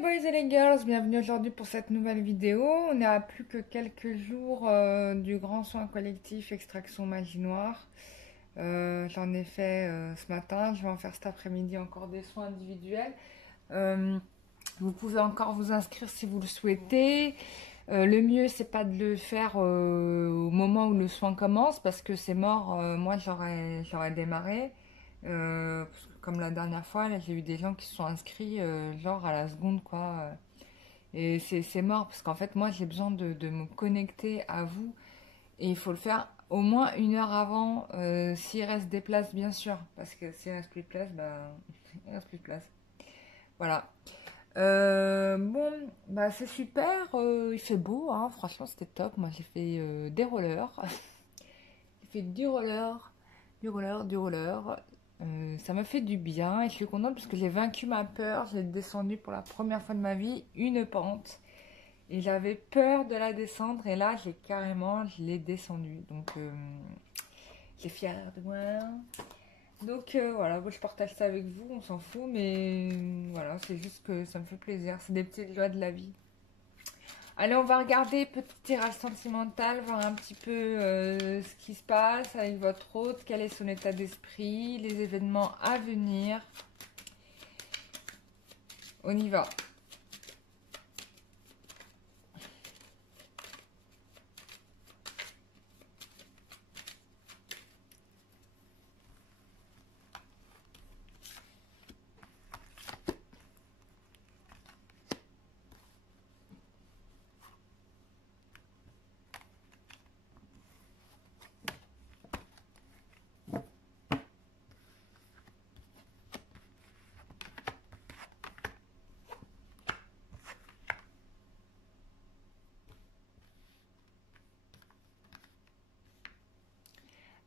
boys et les girls, bienvenue aujourd'hui pour cette nouvelle vidéo. On est à plus que quelques jours du grand soin collectif extraction magie noire. J'en ai fait ce matin, je vais en faire cet après-midi encore des soins individuels. Euh, Vous pouvez encore vous inscrire si vous le souhaitez. Le mieux, c'est pas de le faire au moment où le soin commence parce que c'est mort. Moi, j'aurais démarré. Parce que comme la dernière fois, là, j'ai eu des gens qui se sont inscrits genre à la seconde, quoi. Et c'est mort parce qu'en fait, moi, j'ai besoin de me connecter à vous et il faut le faire au moins une heure avant, s'il reste des places, bien sûr. Parce que s'il reste plus de place, bah, il reste plus de place. Voilà. Bon, bah c'est super, il fait beau, hein, franchement c'était top. Moi j'ai fait des rollers, j'ai fait du roller. Ça m'a fait du bien et je suis contente parce que j'ai vaincu ma peur. J'ai descendu pour la première fois de ma vie une pente et j'avais peur de la descendre et là je l'ai descendue. Donc j'ai fière de moi. Donc voilà, moi, je partage ça avec vous, on s'en fout, mais voilà, c'est juste que ça me fait plaisir. C'est des petites joies de la vie. Allez, on va regarder petit tirage sentimental, voir un petit peu ce qui se passe avec votre hôte, quel est son état d'esprit, les événements à venir. On y va.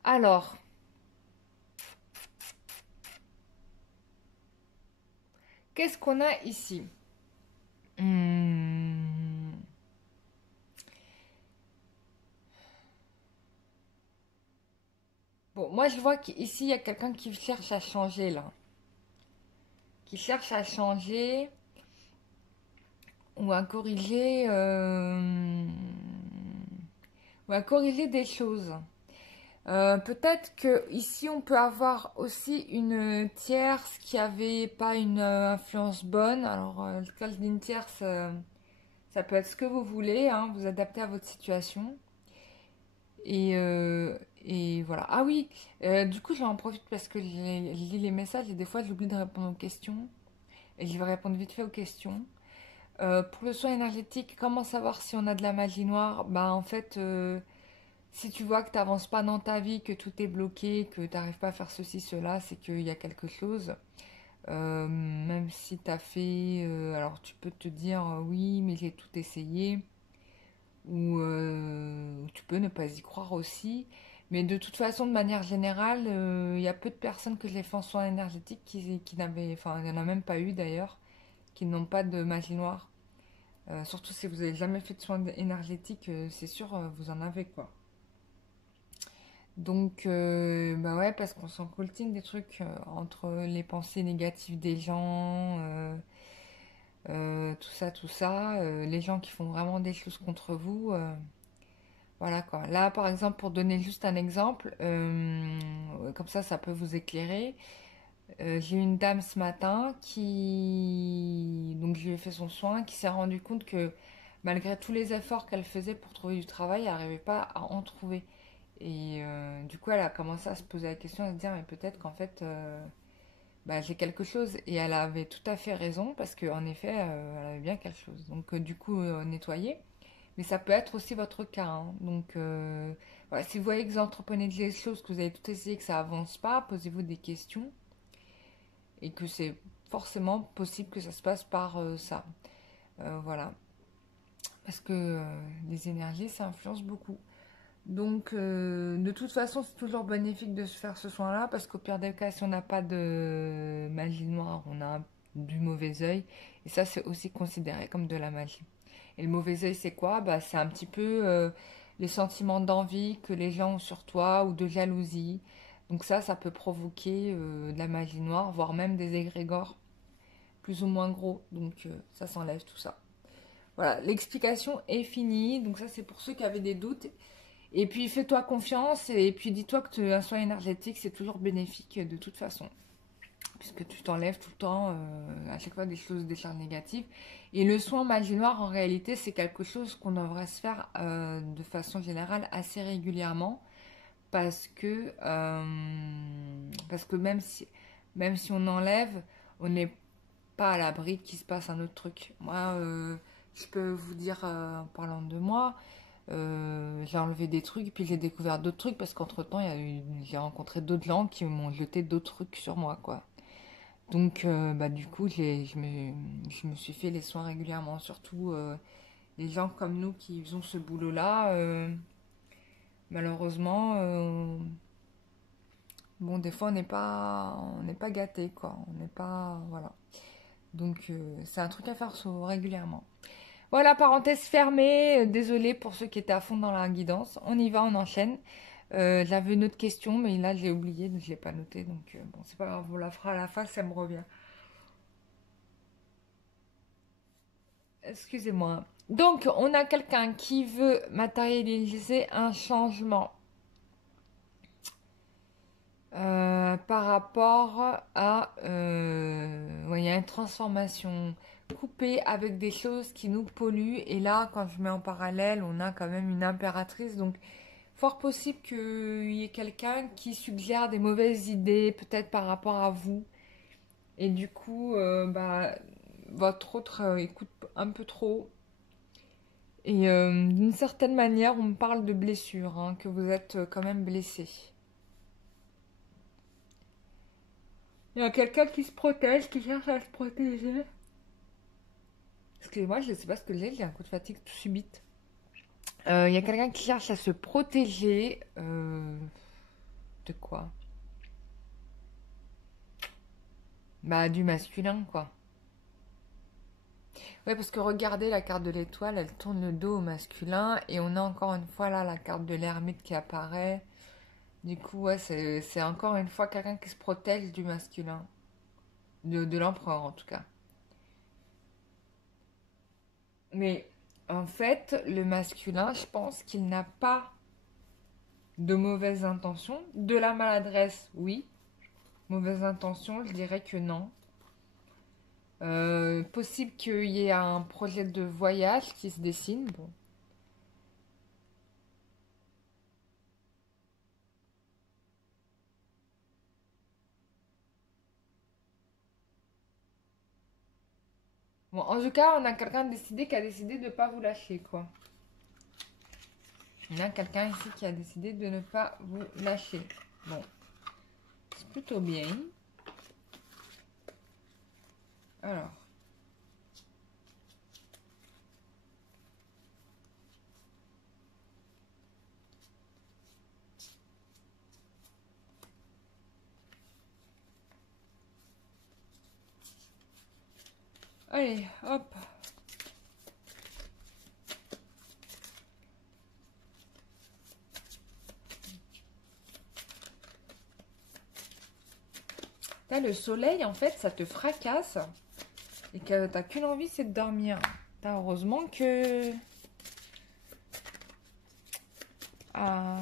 Alors, qu'est-ce qu'on a ici? Hmm. Bon, moi je vois qu'ici il y a quelqu'un qui cherche à changer là. Qui cherche à changer ou à corriger, ou à corriger des choses. Peut-être que ici on peut avoir aussi une tierce qui avait pas une influence bonne. Alors quand je dis une tierce, ça peut être ce que vous voulez, hein, vous adaptez à votre situation. Et, euh, et voilà. Ah oui, du coup j'en profite parce que je lis les messages et des fois j'oublie de répondre aux questions. Et je vais répondre vite fait aux questions. Pour le soin énergétique, comment savoir si on a de la magie noire? Bah en fait, si tu vois que tu n'avances pas dans ta vie, que tout est bloqué, que tu n'arrives pas à faire ceci, cela, c'est qu'il y a quelque chose. Même si tu as fait... alors tu peux te dire oui, mais j'ai tout essayé. Ou tu peux ne pas y croire aussi. Mais de toute façon, de manière générale, il y a peu de personnes que j'ai fait en soins énergétiques qui n'avaient... Enfin, il n'y en a même pas eu d'ailleurs, qui n'ont pas de magie noire. Surtout si vous n'avez jamais fait de soins énergétiques, c'est sûr, vous en avez quoi. Donc, bah ouais, parce qu'on s'en coltine des trucs entre les pensées négatives des gens, tout ça, les gens qui font vraiment des choses contre vous, voilà quoi. Là, par exemple, pour donner juste un exemple, comme ça peut vous éclairer. J'ai eu une dame ce matin donc je lui ai fait son soin, qui s'est rendu compte que malgré tous les efforts qu'elle faisait pour trouver du travail, elle n'arrivait pas à en trouver. Et du coup, elle a commencé à se poser la question, à se dire, mais peut-être qu'en fait, bah, j'ai quelque chose. Et elle avait tout à fait raison, parce qu'en effet, elle avait bien quelque chose. Donc, du coup, nettoyer. Mais ça peut être aussi votre cas, hein. Donc, voilà, si vous voyez que vous entreprenez des choses, que vous avez tout essayé, que ça avance pas, posez-vous des questions. Et que c'est forcément possible que ça se passe par ça. Voilà. Parce que les énergies, ça influence beaucoup. Donc, de toute façon, c'est toujours bénéfique de se faire ce soin-là, parce qu'au pire des cas, si on n'a pas de magie noire, on a du mauvais œil. Et ça, c'est aussi considéré comme de la magie. Et le mauvais œil, c'est quoi? Bah, c'est un petit peu les sentiments d'envie que les gens ont sur toi ou de jalousie. Donc ça peut provoquer de la magie noire, voire même des égrégores. plus ou moins gros. Donc ça s'enlève tout ça. Voilà, l'explication est finie. Donc ça c'est pour ceux qui avaient des doutes. Et puis fais-toi confiance et puis dis-toi que un soin énergétique c'est toujours bénéfique de toute façon. Puisque tu t'enlèves tout le temps à chaque fois des choses, des charges négatives. Et le soin magie noire en réalité c'est quelque chose qu'on devrait se faire de façon générale assez régulièrement. Parce que même si on enlève, on n'est pas à l'abri qu'il se passe un autre truc. Moi, je peux vous dire, en parlant de moi, j'ai enlevé des trucs, puis j'ai découvert d'autres trucs, parce qu'entre-temps, j'ai rencontré d'autres gens qui m'ont jeté d'autres trucs sur moi, quoi. Donc, bah, du coup, je me suis fait les soins régulièrement, surtout les gens comme nous qui faisons ce boulot-là. Malheureusement, bon, des fois, on n'est pas gâté, quoi. On n'est pas, voilà. Donc, c'est un truc à faire régulièrement. Voilà, parenthèse fermée. Désolée pour ceux qui étaient à fond dans la guidance. On y va, on enchaîne. J'avais une autre question, mais là, j'ai oublié, donc je l'ai pas noté. Donc, bon, c'est pas grave, on la fera à la fin, ça me revient. Excusez-moi. Donc, on a quelqu'un qui veut matérialiser un changement. Par rapport à... ouais, il y a une transformation coupée avec des choses qui nous polluent. Et là, quand je mets en parallèle, on a quand même une impératrice. Donc, fort possible qu'il y ait quelqu'un qui suggère des mauvaises idées, peut-être par rapport à vous. Et du coup, bah, votre autre écoute un peu trop. Et d'une certaine manière, on me parle de blessure, hein, que vous êtes quand même blessé. Il y a quelqu'un qui se protège, qui cherche à se protéger. Excusez-moi, je ne sais pas ce que j'ai un coup de fatigue tout subite. Il y a quelqu'un qui cherche à se protéger. De quoi? Bah, du masculin, quoi. Ouais, parce que regardez la carte de l'étoile, elle tourne le dos au masculin. Et on a encore une fois là la carte de l'ermite qui apparaît. Du coup, ouais, c'est encore une fois quelqu'un qui se protège du masculin. De l'empereur, en tout cas. Mais en fait, le masculin, je pense qu'il n'a pas de mauvaises intentions. De la maladresse, oui. Mauvaises intentions, je dirais que non. Possible qu'il y ait un projet de voyage qui se dessine. Bon. Bon, en tout cas, on a quelqu'un décidé qui a décidé de ne pas vous lâcher, quoi. On a quelqu'un ici qui a décidé de ne pas vous lâcher. Bon, c'est plutôt bien. Alors. Allez, hop. Là, le soleil, en fait, ça te fracasse. Et que t'as qu'une envie, c'est de dormir. Heureusement que... Ah...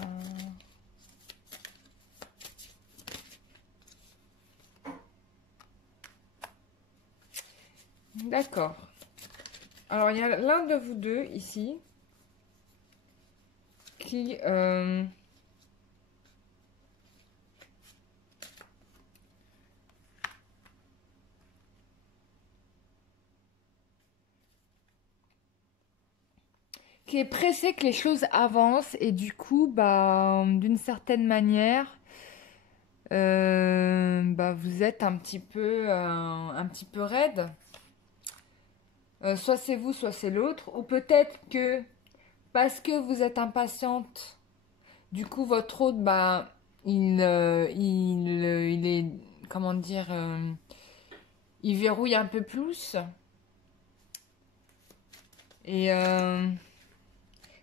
D'accord. Alors, il y a l'un de vous deux, ici, qui... qui est pressé que les choses avancent et du coup, bah, d'une certaine manière, bah, vous êtes un petit peu raide. Soit c'est vous, soit c'est l'autre. Ou peut-être que parce que vous êtes impatiente, du coup votre autre, bah, il est, comment dire, il verrouille un peu plus. Et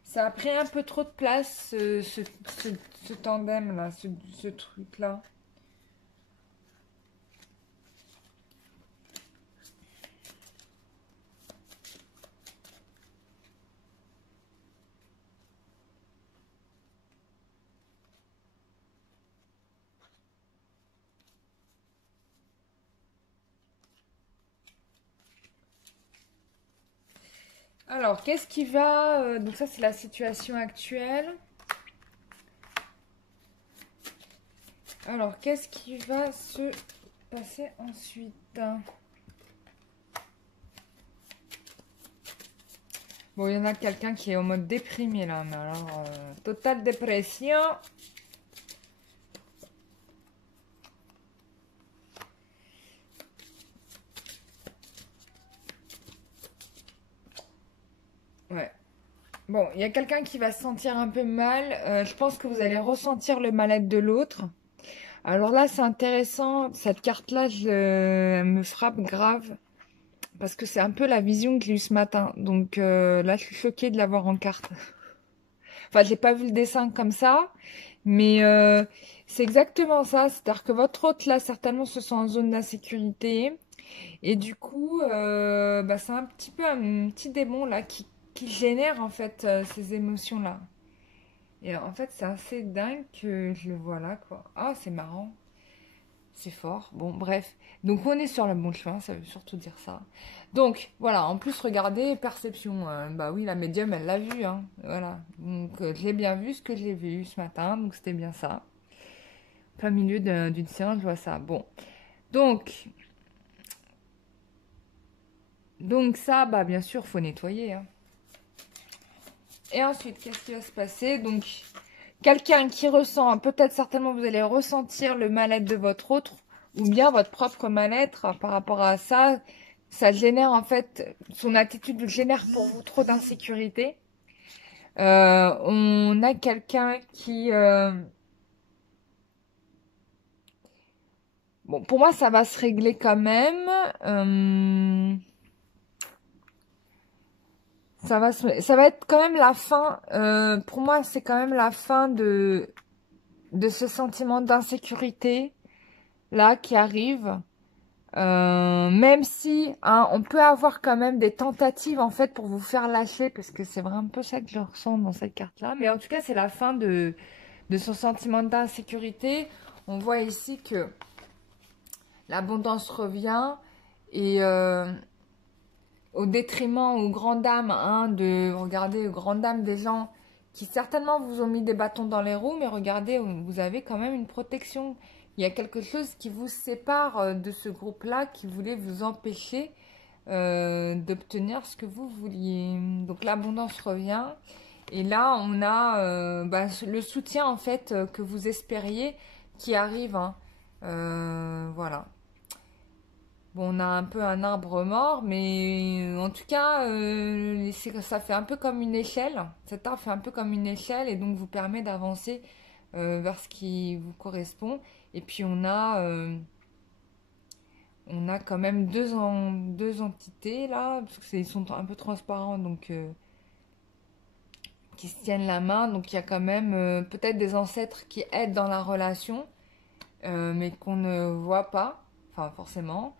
ça a pris un peu trop de place, ce tandem-là, ce truc-là. Alors, qu'est-ce qui va... donc ça, c'est la situation actuelle. Alors, qu'est-ce qui va se passer ensuite? Bon, il y en a quelqu'un qui est en mode déprimé là, mais alors, totale dépression. Ouais. Bon, il y a quelqu'un qui va se sentir un peu mal. Je pense que vous allez ressentir le mal-être de l'autre. Alors là, c'est intéressant. Cette carte-là, elle me frappe grave. Parce que c'est un peu la vision que j'ai eue ce matin. Donc là, je suis choquée de l'avoir en carte. Enfin, j'ai pas vu le dessin comme ça. Mais c'est exactement ça. C'est-à-dire que votre hôte, là, certainement, se sent en zone d'insécurité. Et du coup, bah, c'est un petit peu un petit démon, là, qui génère, en fait, ces émotions-là. Et en fait, c'est assez dingue que je le vois là, quoi. Ah, c'est marrant. C'est fort. Bon, bref. Donc, on est sur le bon chemin, ça veut surtout dire ça. Donc, voilà. En plus, regardez, perception. Bah oui, la médium, elle l'a vu, hein. Voilà. Donc, j'ai bien vu ce que j'ai vu ce matin. Donc, c'était bien ça. Plein milieu d'une séance, je vois ça. Bon. Donc, ça, bah, bien sûr, faut nettoyer, hein. Et ensuite, qu'est-ce qui va se passer? Donc, quelqu'un qui ressent, peut-être certainement vous allez ressentir le mal-être de votre autre, ou bien votre propre mal-être par rapport à ça. Ça génère en fait, son attitude génère pour vous trop d'insécurité. On a quelqu'un qui... bon, pour moi, ça va se régler quand même. Ça va être quand même la fin. Pour moi, c'est quand même la fin de ce sentiment d'insécurité là qui arrive. Même si hein, on peut avoir quand même des tentatives en fait pour vous faire lâcher, parce que c'est vraiment un peu ça que je ressens dans cette carte-là. Mais en tout cas, c'est la fin de son sentiment d'insécurité. On voit ici que l'abondance revient et au détriment, aux grandes dames, hein, regardez, aux grandes dames des gens qui certainement vous ont mis des bâtons dans les roues, mais regardez, vous avez quand même une protection. Il y a quelque chose qui vous sépare de ce groupe-là, qui voulait vous empêcher d'obtenir ce que vous vouliez. Donc l'abondance revient. Et là, on a bah, le soutien en fait que vous espériez qui arrive, hein. Voilà. Bon, on a un peu un arbre mort, mais en tout cas, ça fait un peu comme une échelle. Cet arbre fait un peu comme une échelle et donc vous permet d'avancer vers ce qui vous correspond. Et puis on a quand même deux entités là, parce qu'ils sont un peu transparents, donc qui se tiennent la main. Donc il y a quand même peut-être des ancêtres qui aident dans la relation, mais qu'on ne voit pas, enfin forcément.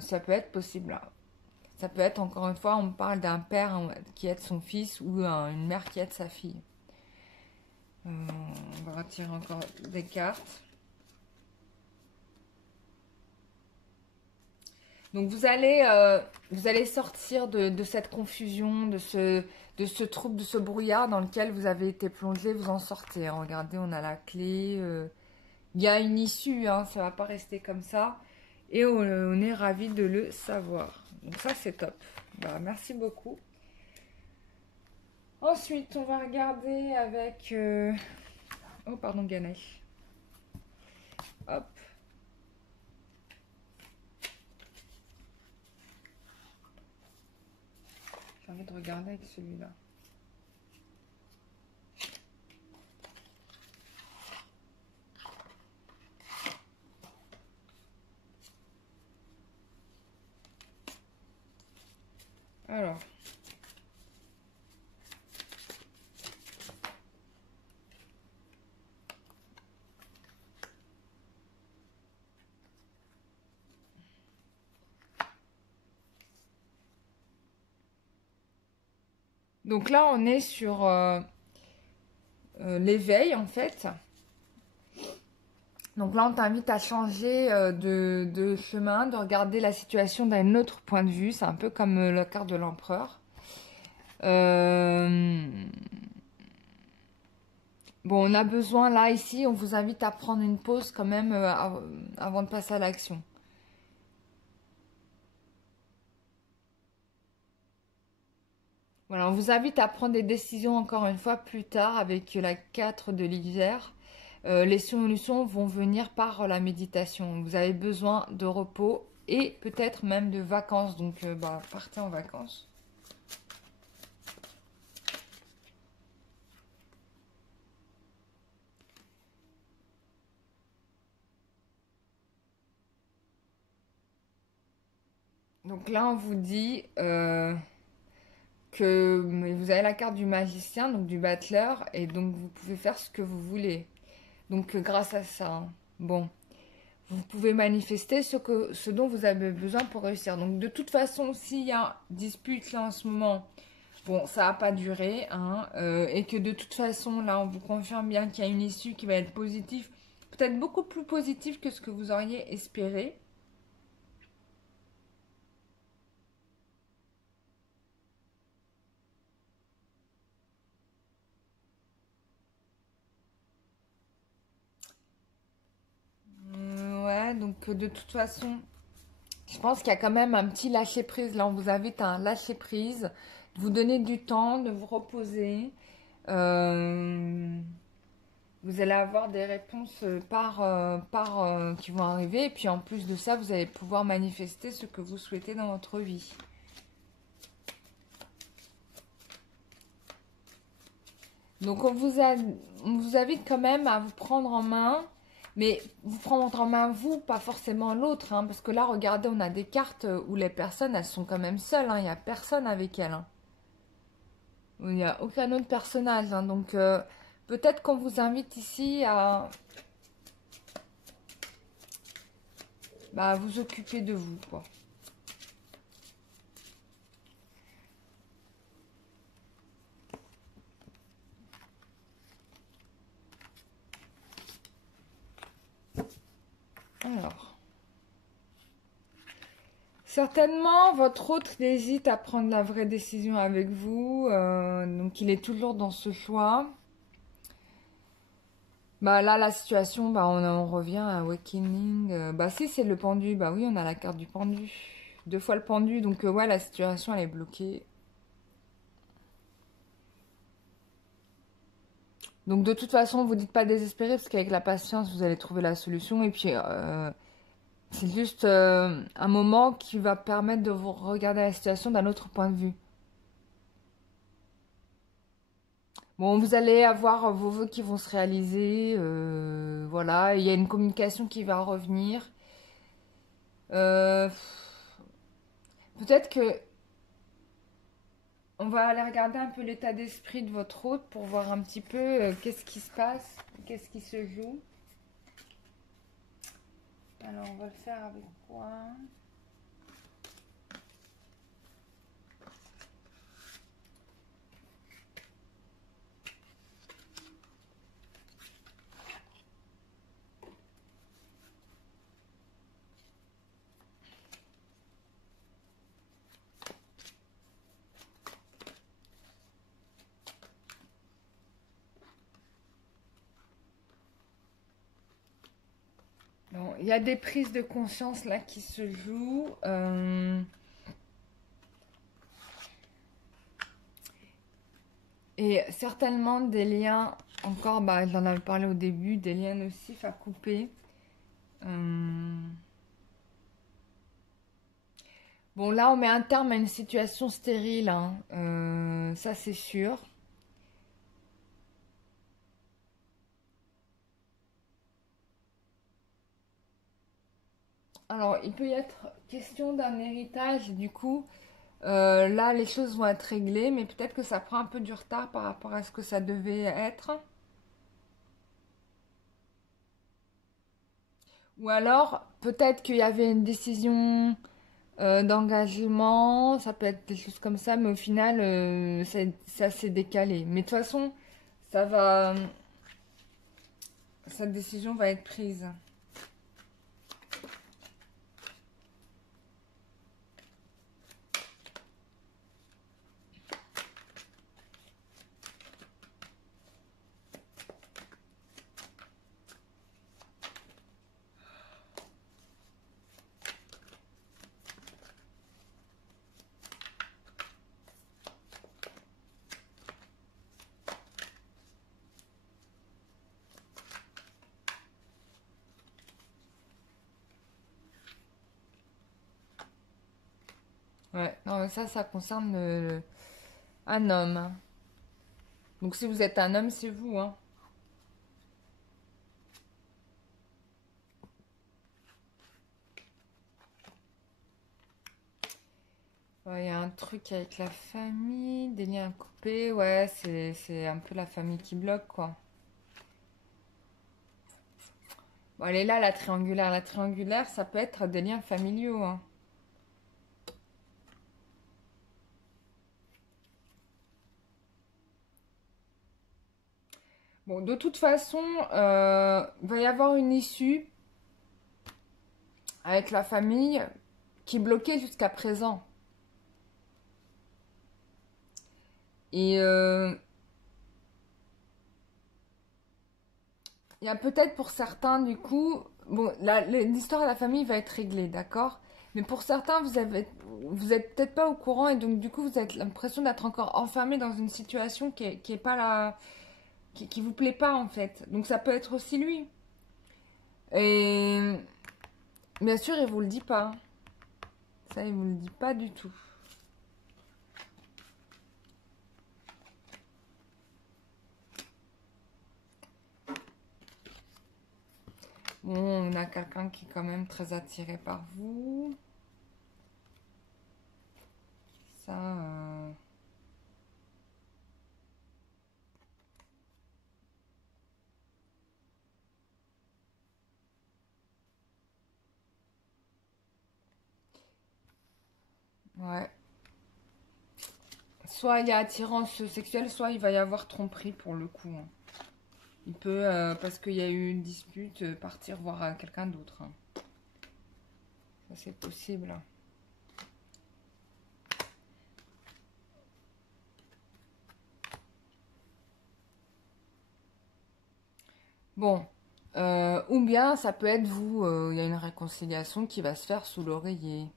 Ça peut être possible là. Ça peut être, encore une fois, on parle d'un père qui aide son fils ou une mère qui aide sa fille. On va retirer encore des cartes. Donc vous allez sortir de cette confusion, de ce trouble, de ce brouillard dans lequel vous avez été plongé, vous en sortez. Regardez, on a la clé. Il y a une issue, hein, ça ne va pas rester comme ça. Et on est ravis de le savoir. Donc ça, c'est top. Bah, merci beaucoup. Ensuite, on va regarder avec... oh, pardon, Ganesh. Hop. J'ai envie de regarder avec celui-là. Alors. Donc là, on est sur l'éveil, en fait. Donc là, on t'invite à changer de chemin, de regarder la situation d'un autre point de vue. C'est un peu comme la carte de l'empereur. Euh, Bon, on a besoin, là, ici, on vous invite à prendre une pause quand même avant de passer à l'action. Voilà, on vous invite à prendre des décisions encore une fois plus tard avec la 4 de l'hiver. Les solutions vont venir par la méditation. Vous avez besoin de repos et peut-être même de vacances. Donc, bah, partez en vacances. Donc là, on vous dit que vous avez la carte du magicien, donc du battleur, et donc vous pouvez faire ce que vous voulez. Donc, grâce à ça, hein. Bon. Vous pouvez manifester ce dont vous avez besoin pour réussir. Donc, de toute façon, s'il y a dispute là en ce moment, bon, ça va pas durer, hein, et que de toute façon, là, on vous confirme bien qu'il y a une issue qui va être positive, peut-être beaucoup plus positive que ce que vous auriez espéré. Ouais, donc de toute façon, je pense qu'il y a quand même un petit lâcher-prise. Là, on vous invite à un lâcher-prise, de vous donner du temps, de vous reposer. Euh, Vous allez avoir des réponses qui vont arriver. Et puis en plus de ça, vous allez pouvoir manifester ce que vous souhaitez dans votre vie. Donc on vous invite quand même à vous prendre en main. Mais vous prendre en main vous, pas forcément l'autre. Hein, parce que là, regardez, on a des cartes où les personnes, elles sont quand même seules. Hein, il n'y a personne avec elles. Hein. Il n'y a aucun autre personnage. Hein, donc peut-être qu'on vous invite ici à bah, vous occuper de vous, quoi. Alors. Certainement, votre autre hésite à prendre la vraie décision avec vous. Donc, il est toujours dans ce choix. Bah là, la situation, bah on revient à Awakening. Bah si, c'est le pendu. Bah oui, on a la carte du pendu. Deux fois le pendu. Donc, ouais, la situation, elle est bloquée. Donc, de toute façon, vous dites pas désespérer parce qu'avec la patience, vous allez trouver la solution. Et puis, c'est juste un moment qui va permettre de vous regarder la situation d'un autre point de vue. Bon, vous allez avoir vos vœux qui vont se réaliser. Voilà, il y a une communication qui va revenir. Euh, Peut-être que on va aller regarder un peu l'état d'esprit de votre hôte pour voir un petit peu qu'est-ce qui se passe, qu'est-ce qui se joue. Alors, on va le faire avec quoi? Bon, il y a des prises de conscience là qui se jouent. Et certainement des liens, encore, bah, j'en avais parlé au début, des liens nocifs à couper. Bon, là, on met un terme à une situation stérile, hein. Ça c'est sûr. Alors, il peut y être question d'un héritage, du coup, là, les choses vont être réglées, mais peut-être que ça prend un peu du retard par rapport à ce que ça devait être. Ou alors, peut-être qu'il y avait une décision d'engagement, ça peut être des choses comme ça, mais au final, ça s'est décalé. Mais de toute façon, ça va, cette décision va être prise. Ouais, non, mais ça concerne un homme, hein. Donc si vous êtes un homme, c'est vous, hein. Ouais, il y a un truc avec la famille, des liens coupés, ouais, c'est un peu la famille qui bloque, quoi. Bon, elle est là, la triangulaire. La triangulaire, ça peut être des liens familiaux, hein. Bon, de toute façon, il va y avoir une issue avec la famille qui bloquait jusqu'à présent. Et il y a peut-être pour certains, du coup, bon, l'histoire de la famille va être réglée, d'accord? Mais pour certains, vous êtes peut-être pas au courant et donc du coup, vous avez l'impression d'être encore enfermé dans une situation qui est pas la, qui vous plaît pas en fait. Donc ça peut être aussi lui. Et bien sûr, il vous le dit pas. Ça, il vous le dit pas du tout. Bon, on a quelqu'un qui est quand même très attiré par vous. Ça, ouais. Soit il y a attirance sexuelle, soit il va y avoir tromperie pour le coup, hein. Il peut, parce qu'il y a eu une dispute, partir voir quelqu'un d'autre, hein. Ça, c'est possible, hein. Bon. Ou bien, ça peut être vous. Il y a une réconciliation qui va se faire sous l'oreiller.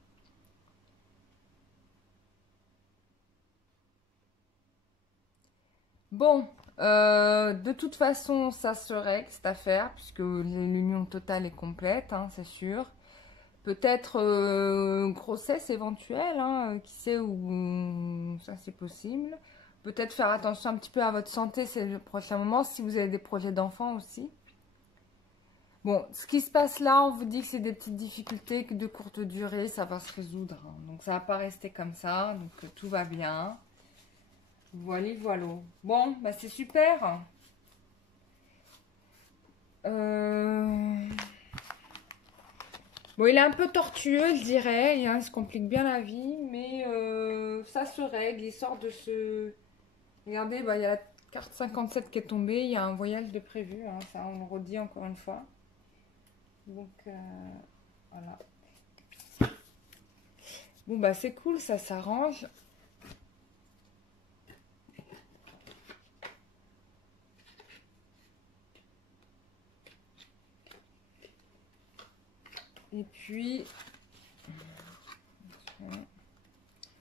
Bon. De toute façon, ça se règle, cette affaire, puisque l'union totale est complète, hein, c'est sûr. Peut-être grossesse éventuelle, hein, qui sait où ça c'est possible. Peut-être faire attention un petit peu à votre santé ces prochains moments, si vous avez des projets d'enfants aussi. Bon, ce qui se passe là, on vous dit que c'est des petites difficultés de courte durée, ça va se résoudre, hein. Donc ça va pas rester comme ça, donc tout va bien. Voilà, voilà. Bon, bah c'est super. Euh... Bon, il est un peu tortueux, je dirais, hein, il se complique bien la vie, mais ça se règle, il sort de ce... Regardez, bah, il y a la carte 57 qui est tombée, il y a un voyage de prévu, hein, ça on le redit encore une fois. Donc, voilà. Bon, bah c'est cool, ça s'arrange. Et puis,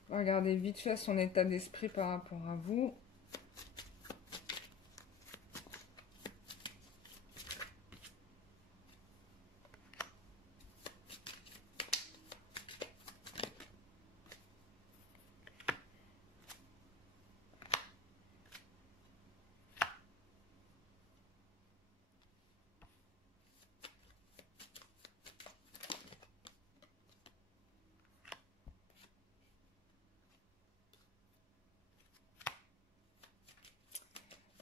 regardez vite fait son état d'esprit par rapport à vous.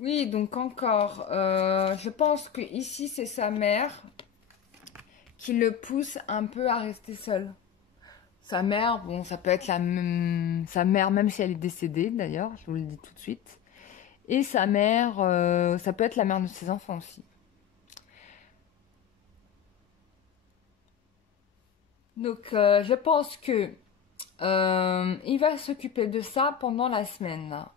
Oui, donc encore, je pense que ici c'est sa mère qui le pousse un peu à rester seul. Sa mère, bon, ça peut être sa mère, même si elle est décédée d'ailleurs, je vous le dis tout de suite. Et sa mère, ça peut être la mère de ses enfants aussi. Donc, je pense que il va s'occuper de ça pendant la semaine, là.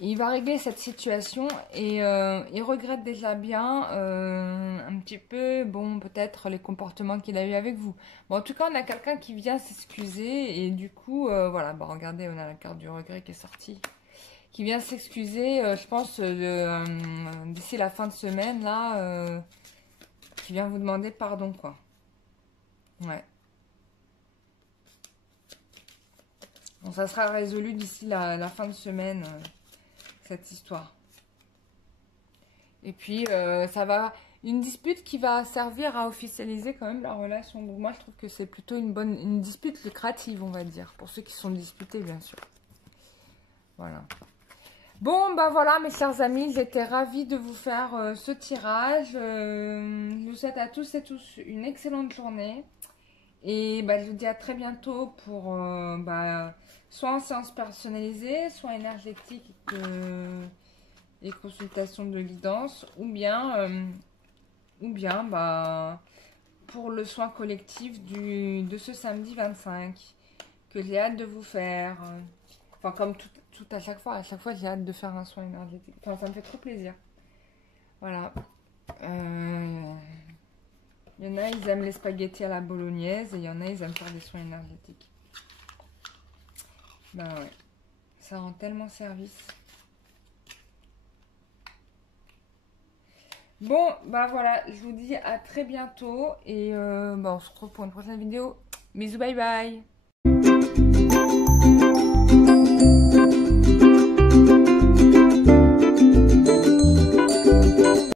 Il va régler cette situation et il regrette déjà bien un petit peu, bon, peut-être les comportements qu'il a eu avec vous. Bon, en tout cas, on a quelqu'un qui vient s'excuser et du coup, voilà, bon, regardez, on a la carte du regret qui est sortie. Qui vient s'excuser, je pense, d'ici la fin de semaine, là, qui vient vous demander pardon, quoi. Ouais. Bon, ça sera résolu d'ici la fin de semaine, cette histoire. Et puis, ça va... Une dispute qui va servir à officialiser quand même la relation. Donc moi, je trouve que c'est plutôt une dispute lucrative, on va dire. Pour ceux qui sont disputés, bien sûr. Voilà. Bon, bah voilà, mes chers amis, j'étais ravie de vous faire ce tirage. Je vous souhaite à tous et tous une excellente journée. Et bah, je vous dis à très bientôt pour soit en séance personnalisée, soit énergétique et consultation de guidance, ou bien pour le soin collectif de ce samedi 25 que j'ai hâte de vous faire. Enfin, comme tout à chaque fois j'ai hâte de faire un soin énergétique. Enfin, ça me fait trop plaisir. Voilà. Il y en a, ils aiment les spaghettis à la bolognaise et il y en a, ils aiment faire des soins énergétiques. Ben ouais, ça rend tellement service. Bon, bah voilà, je vous dis à très bientôt et on se retrouve pour une prochaine vidéo. Bisous, bye bye.